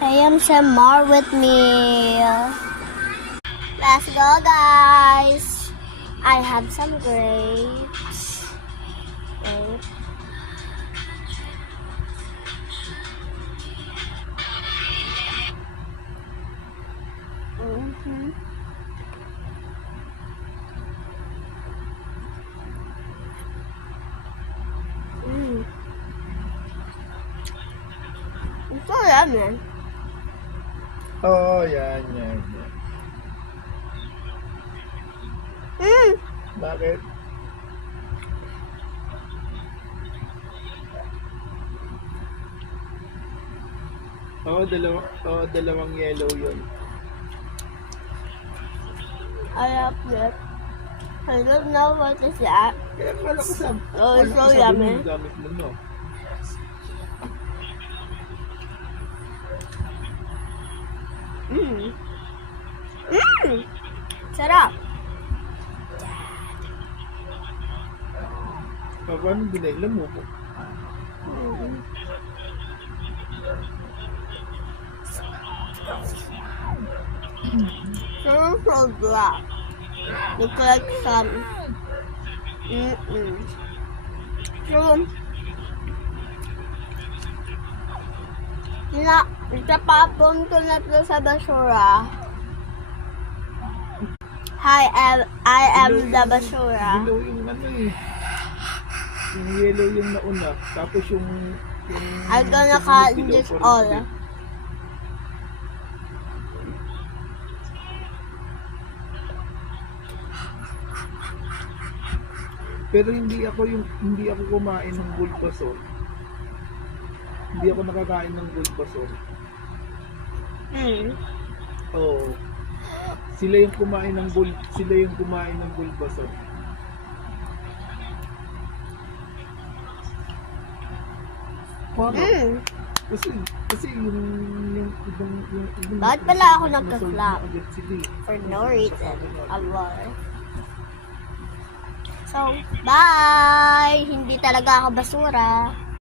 I am some more with me. Let's go, guys. I have some grapes. Okay. Ito yan. Oo, yan. Bakit? Dalawang yellow yun. I love it. I don't know what is that. Kaya kala ko sa... Oh, it's so kala ko sabi yummy. mo, gamit mo, no? Sarap. Paano binailan mo po? So black. Look like some. So, itapapon ko na ito sa basura. I am the basura. Yellow yung ano eh. Yung yellow yung nauna. Tapos yung I'm gonna cut this all. Pero hindi ako kumain ng bulbasaur. Hindi ako nakakain ng bulbasaur. Oo. Sila yung kumain ng bulbasaur. Kasi yung Bakit pala ako nagka-flop? agad sila eh. For no reason. Allah. So, bye! Hindi talaga ako basura.